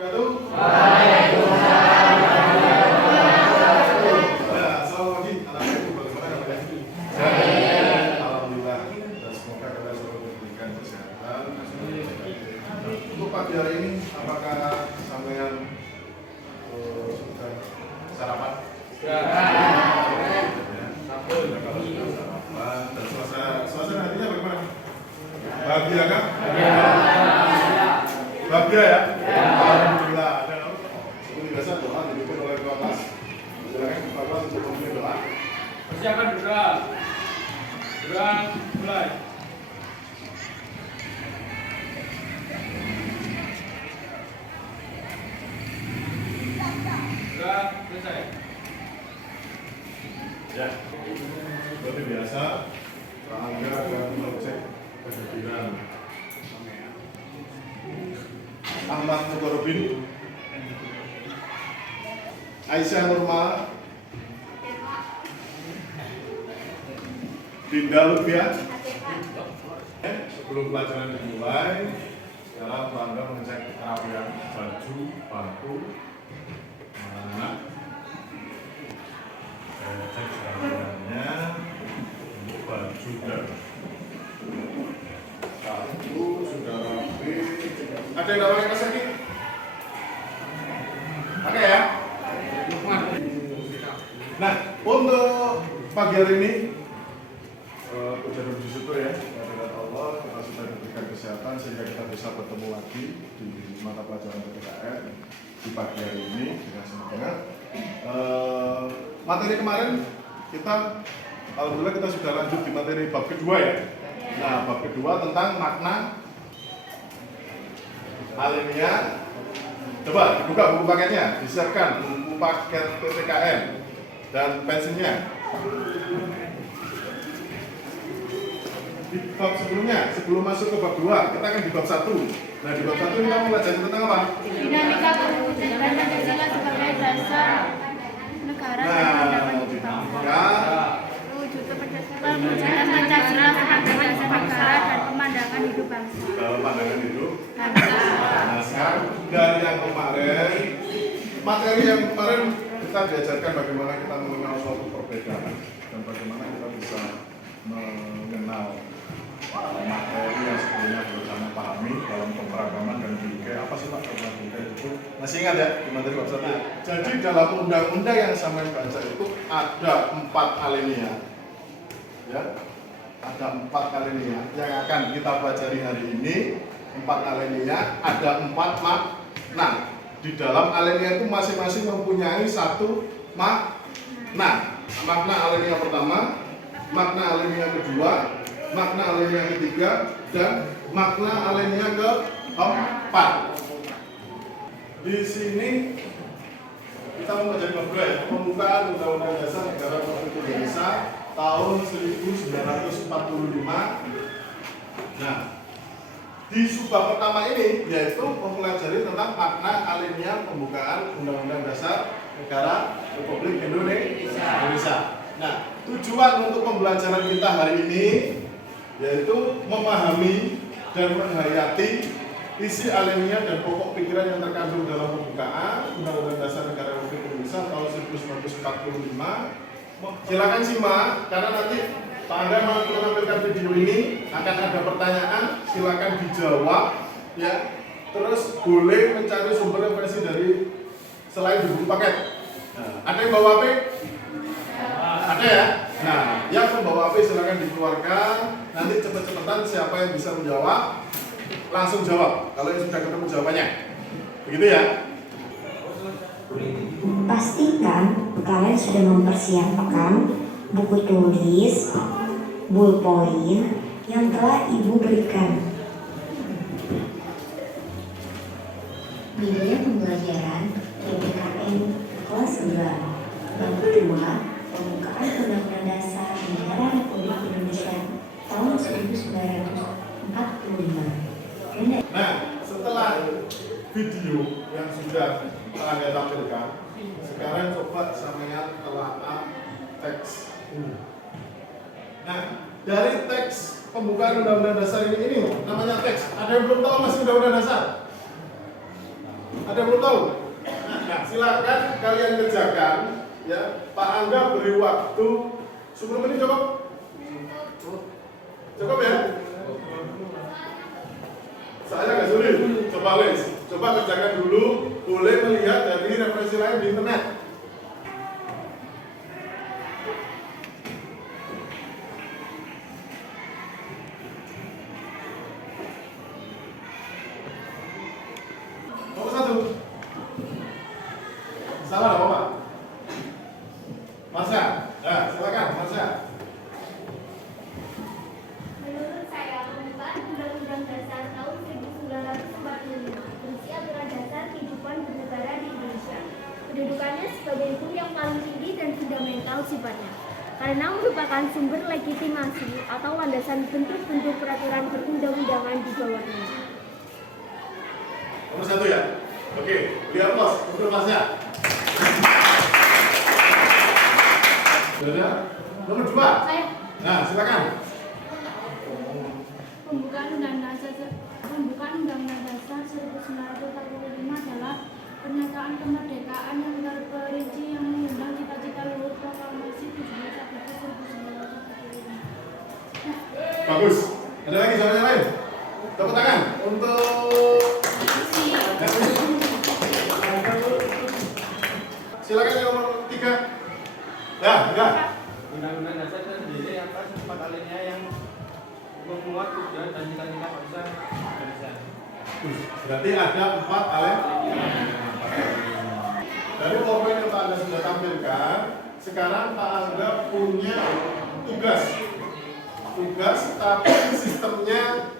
Untuk pagi hari ini, apakah sampean sudah sarapan? Kalau sudah sarapan dan suasana hatinya bagaimana? Bahagia kan? Bahagia ya? Alhamdulillah. Dan seperti biasa doa dipimpin oleh Ketua Kelas. Silakan Ketua Kelas untuk memilih doa. Persiapan doa. Doa mulai. Doa selesai. Ya, seperti biasa, Pak Angga akan mengecek kehadiran Ahmad Mukarrabin, Aisyah Nurma, Dinda Lubia. Sebelum pelajaran dimulai, sekarang Pak Angga mengecek kerapian baju, bangku, anak. Saya cek kerapiannya untuk baju dan bangku sudah rapi. Ada yang namanya Mas Eki? Oke ya. Nah, untuk pagi hari ini udah di situ ya. Kehadirat Allah, kita sudah diberikan kesehatan sehingga kita bisa bertemu lagi di mata pelajaran PPKN di pagi hari ini dengan semangat. Materi kemarin kita alhamdulillah kita sudah lanjut di materi bab kedua ya. Nah, bab kedua tentang makna alamiah. Coba dibuka buku paketnya, disiapkan buku paket PPKN dan pensilnya. Di bab sebelumnya, sebelum masuk ke bab 2, kita akan di bab 1. Nah, di bab 1 kita mau belajar tentang apa? Dinamika perwujudan Pancasila sebagai dasar negara dan peradaban hidup bangsa. Perwujudan Pancasila sebagai dasar negara dan pemandangan hidup bangsa. Dalam pandangan hidup. Nah, sekarang dari yang kemarin, materi yang kemarin kita diajarkan bagaimana kita mengenal suatu perbedaan dan bagaimana kita bisa mengenal materi yang sebelumnya belum sama pahami dalam pemberagaman dan bingkai. Apa sih Pak bingkai itu? Masih ingat ya di materi bab 1? Jadi dalam undang-undang yang sama baca itu ada 4 alinea. Ya. Ada 4 alinea yang akan kita pelajari hari ini. 4 alinea, ada 4 makna. Di dalam alinea itu masing-masing mempunyai satu makna. Makna alinea pertama, makna alinea kedua, makna alinea ketiga, dan makna alinea keempat. Di sini kita mempelajari bab 2 ya, pembukaan Undang-Undang Dasar Negara Republik Indonesia tahun 1945. Nah, di subbab pertama ini yaitu mempelajari tentang makna alinea pembukaan Undang-Undang Dasar Negara Republik Indonesia. Nah, tujuan untuk pembelajaran kita hari ini yaitu memahami dan menghayati isi alinea dan pokok pikiran yang terkandung dalam pembukaan Undang-Undang Dasar Negara Republik Indonesia tahun 1945. Silakan simak karena nanti Pak Angga mau menampilkan video ini, akan ada pertanyaan, silakan dijawab ya. Terus boleh mencari sumber referensi dari selain di buku paket. Ada yang bawa HP? Ada ya? Nah, yang membawa HP silakan dikeluarkan. Nanti cepet-cepetan siapa yang bisa menjawab, langsung jawab kalau yang sudah ketemu jawabannya. Begitu ya? Pastikan kalian sudah mempersiapkan buku tulis, ballpoint yang telah Ibu berikan. Media pembelajaran PPKN kelas 9 bab 2 pembukaan Undang-Undang Dasar Negara Republik Indonesia tahun 1945. Nah, setelah video yang sudah Anda tampilkan, sekarang coba sampean telaah teks. Nah, dari teks pembukaan Undang-Undang Dasar ini namanya teks. Ada yang belum tahu masih Undang-Undang Dasar? Ada yang belum tahu? Nah, silakan kalian kerjakan ya. Pak Angga beri waktu 10 menit cukup? Cukup ya? Saya agak sulit. Coba Les, coba kerjakan dulu. Boleh melihat dari referensi lain di internet. Nomor 1. Salah apa Pak? Marsha, nah silakan Marsha. Menurut saya, pembukaan Undang-Undang Dasar tahun 1945 berisi aturan dasar kehidupan bernegara di Indonesia. Kedudukannya sebagai hukum yang paling tinggi dan fundamental sifatnya, karena merupakan sumber legitimasi atau landasan bentuk-bentuk peraturan perundang-undangan di bawahnya. Nomor 1 ya. Oke, lihat pos untuk Marsha. Sudah. Nomor 2. Saya Nah, silakan. Pembukaan Undang-Undang Dasar 1945 adalah pernyataan kemerdekaan yang terperinci yang mengundang cita-cita luhur proklamasi 17 Agustus 1945. Bagus. Ada lagi jawabannya lain? Tepuk tangan untuk silakan yang nomor 3. Ya, enggak. Undang-Undang Dasar itu sendiri atas 4 alinea yang memuat tujuan dan cita-cita bangsa Indonesia. Berarti ada 4 alinea. Dari poin yang Pak Angga sudah tampilkan, sekarang Pak Angga punya tugas tapi sistemnya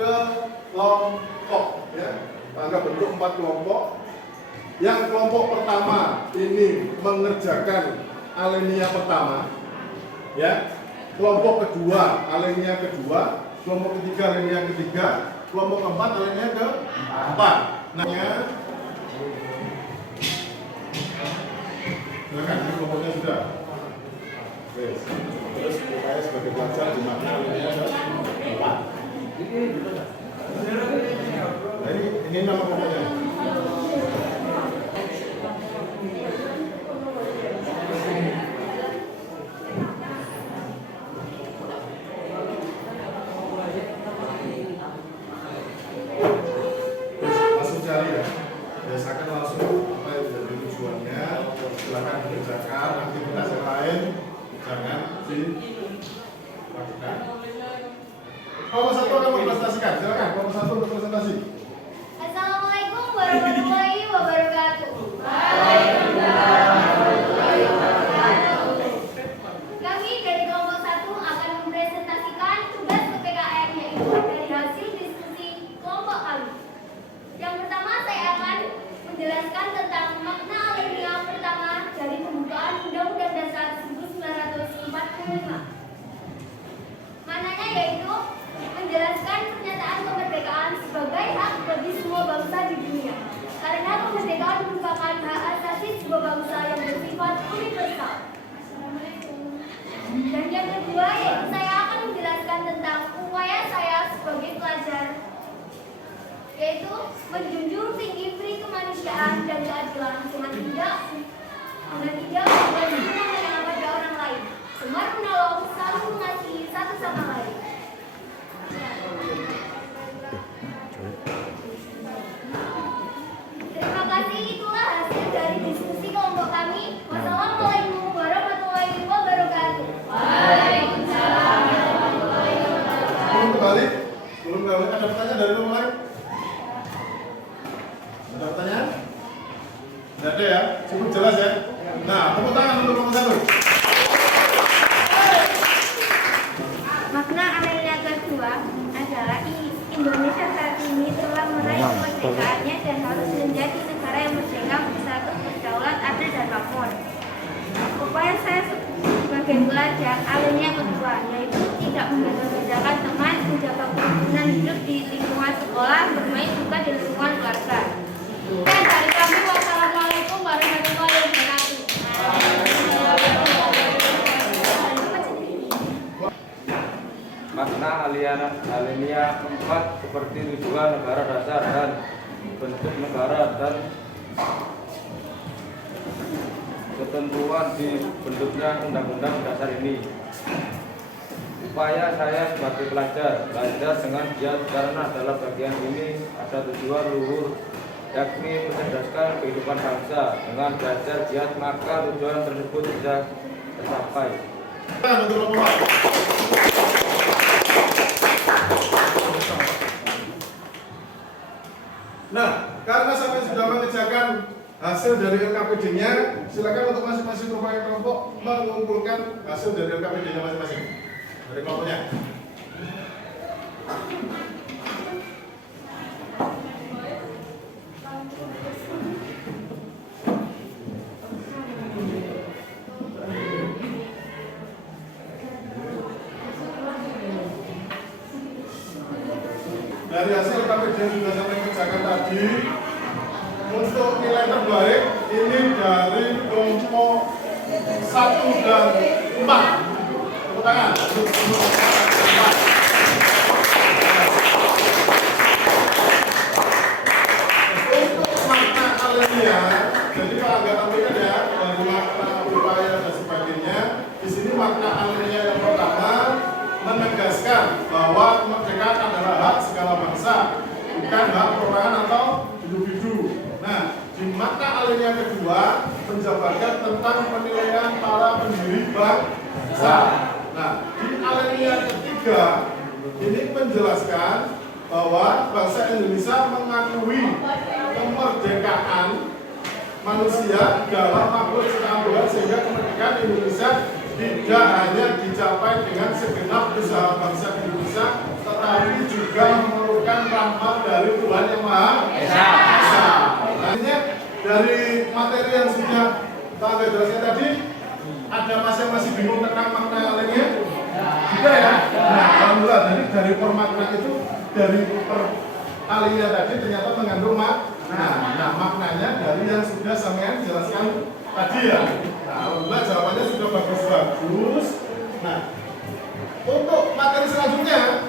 kelompok ya. Pak Angga bentuk 4 kelompok. Yang kelompok pertama ini mengerjakan alinea pertama ya. Kelompok kedua alinea kedua, kelompok ketiga alinea ketiga, kelompok keempat alinea keempat. Namanya silakan, ini kelompoknya sudah. Oke. Terus supaya sebagai pelajar di mana alinea keempat. Nah, ini nama kelompoknya. Langsung cari ya. Biasakan langsung apa yang menjadi tujuannya. Silakan dikerjakan. Aktivitas yang lain jangan dilakukan. Kelompok 1 akan mempresentasikan. Silakan kelompok 1 untuk presentasi. Assalamualaikum warahmatullahi wabarakatuh. Kami dari kelompok 1 akan mempresentasikan tugas PPKN yaitu dari hasil diskusi kelompok kami. Yang pertama saya akan menjelaskan tentang makna alinea pertama dari pembukaan Undang-Undang Dasar 1945. Maknanya yaitu menjelaskan pernyataan kemerdekaan sebagai hak bagi semua bangsa di dunia. Karena kemerdekaan merupakan hak asasi sebuah bangsa yang bersifat universal. Dan yang kedua yaitu saya akan menjelaskan tentang upaya saya sebagai pelajar, yaitu menjunjung tinggi pri kemanusiaan dan keadilan dengan tidak berguna pada orang lain, gemar menolong, saling mengasihi satu sama lain. Terima kasih, itulah hasil dari diskusi kelompok kami. Wassalamualaikum warahmatullahi wabarakatuh. Waalaikumsalam warahmatullahi wabarakatuh. Sebelum kembali, ada pertanyaan dari nomor lain? Ada pertanyaan? Tidak ada ya? Cukup jelas ya? Nah, tepuk tangan untuk nomor 1. Makna alinea kedua adalah Indonesia saat ini telah meraih kemerdekaannya dan harus menjadi negara yang merdeka, bersatu, berdaulat, adil dan makmur. Upaya saya sebagai pelajar alinea kedua yaitu tidak membeda-bedakan teman, menjaga kerukunan hidup di lingkungan sekolah, bermain juga di lingkungan keluarga. Dan dari kami, wassalamualaikum warahmatullahi wabarakatuh. Makna alinea 4 seperti tujuan negara dasar dan bentuk negara dan ketentuan di bentuknya undang-undang dasar ini. Upaya saya sebagai pelajar dengan giat karena dalam bagian ini ada tujuan luhur, yakni mencerdaskan kehidupan bangsa. Dengan belajar giat maka tujuan tersebut bisa tercapai. Nah, karena sampai sudah mengerjakan hasil dari LKPD-nya, silakan untuk masing-masing kelompok mengumpulkan hasil dari LKPD-nya masing-masing dari kelompoknya. Dari hasil LKPD yang sudah sampai kerjakan tadi, untuk nilai terbaik ini dari kelompok 1 dan 4. Tepuk tangan. Untuk makna alinea, jadi Pak agak tampilkan ya, dari makna upaya dan sebagainya. Di sini makna alinea yang pertama menegaskan bahwa kemerdekaan adalah hak segala bangsa, bukan hak perorangan atau individu. Nah, di makna alinea kedua menjabarkan tentang penilaian para pendiri bangsa. Nah, di alinea ketiga ini menjelaskan bahwa bangsa Indonesia mengakui kemerdekaan manusia dalam makhluk ciptaan Tuhan, sehingga kemerdekaan Indonesia tidak hanya dicapai dengan segenap usaha bangsa Indonesia, tetapi juga memerlukan rahmat dari Tuhan Yang Maha Esa. Artinya dari materi yang sudah Pak jelaskan tadi, ada masing-masing bingung tentang makna alinea? Tidak ya? Nah, alhamdulillah dari per makna itu, dari per alinea tadi ternyata mengandung makna. Nah, maknanya dari yang sudah sampean jelaskan tadi ya. Nah, alhamdulillah jawabannya sudah bagus-bagus. Nah, untuk materi selanjutnya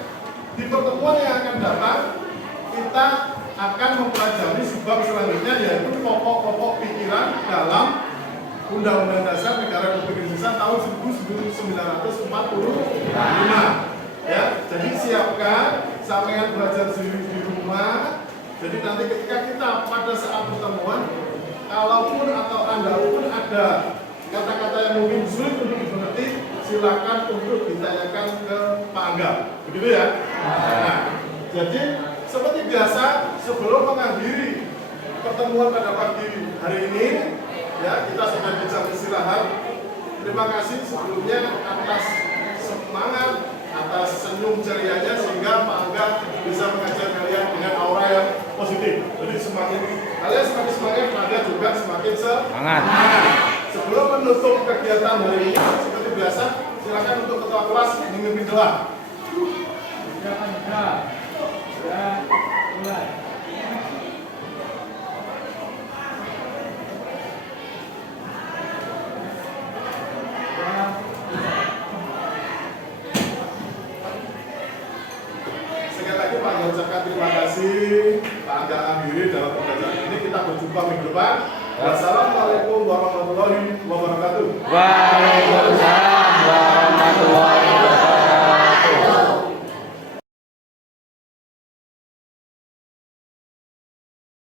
di pertemuan yang akan datang kita akan mempelajari sebab selanjutnya, yaitu pokok-pokok pikiran dalam Undang-Undang Dasar Negara Republik Indonesia tahun 1945. Ya, jadi siapkan sampean belajar sendiri di rumah. Jadi nanti ketika kita pada saat pertemuan, kalaupun atau Anda pun ada kata-kata yang mungkin sulit untuk dimengerti, silakan untuk ditanyakan ke Pak Angga. Begitu ya? Nah, jadi seperti biasa, sebelum mengakhiri pertemuan pada pagi hari ini, ya, kita sudah di jam istirahat. Terima kasih sebelumnya atas semangat, atas senyum cerianya, sehingga Pak Angga bisa mengajar kalian dengan aura yang positif. Jadi kalian semakin semangat, Pak Angga juga semakin semangat. Sebelum menutup kegiatan hari ini, seperti biasa, silakan untuk ketua kelas memimpin doa. Ya, mulai. Sekali lagi Pak Angga ucapkan terima kasih. Pak Angga akhiri dalam pembelajaran ini. Kita berjumpa minggu depan. Wassalamualaikum warahmatullahi wabarakatuh. Waalaikumsalam.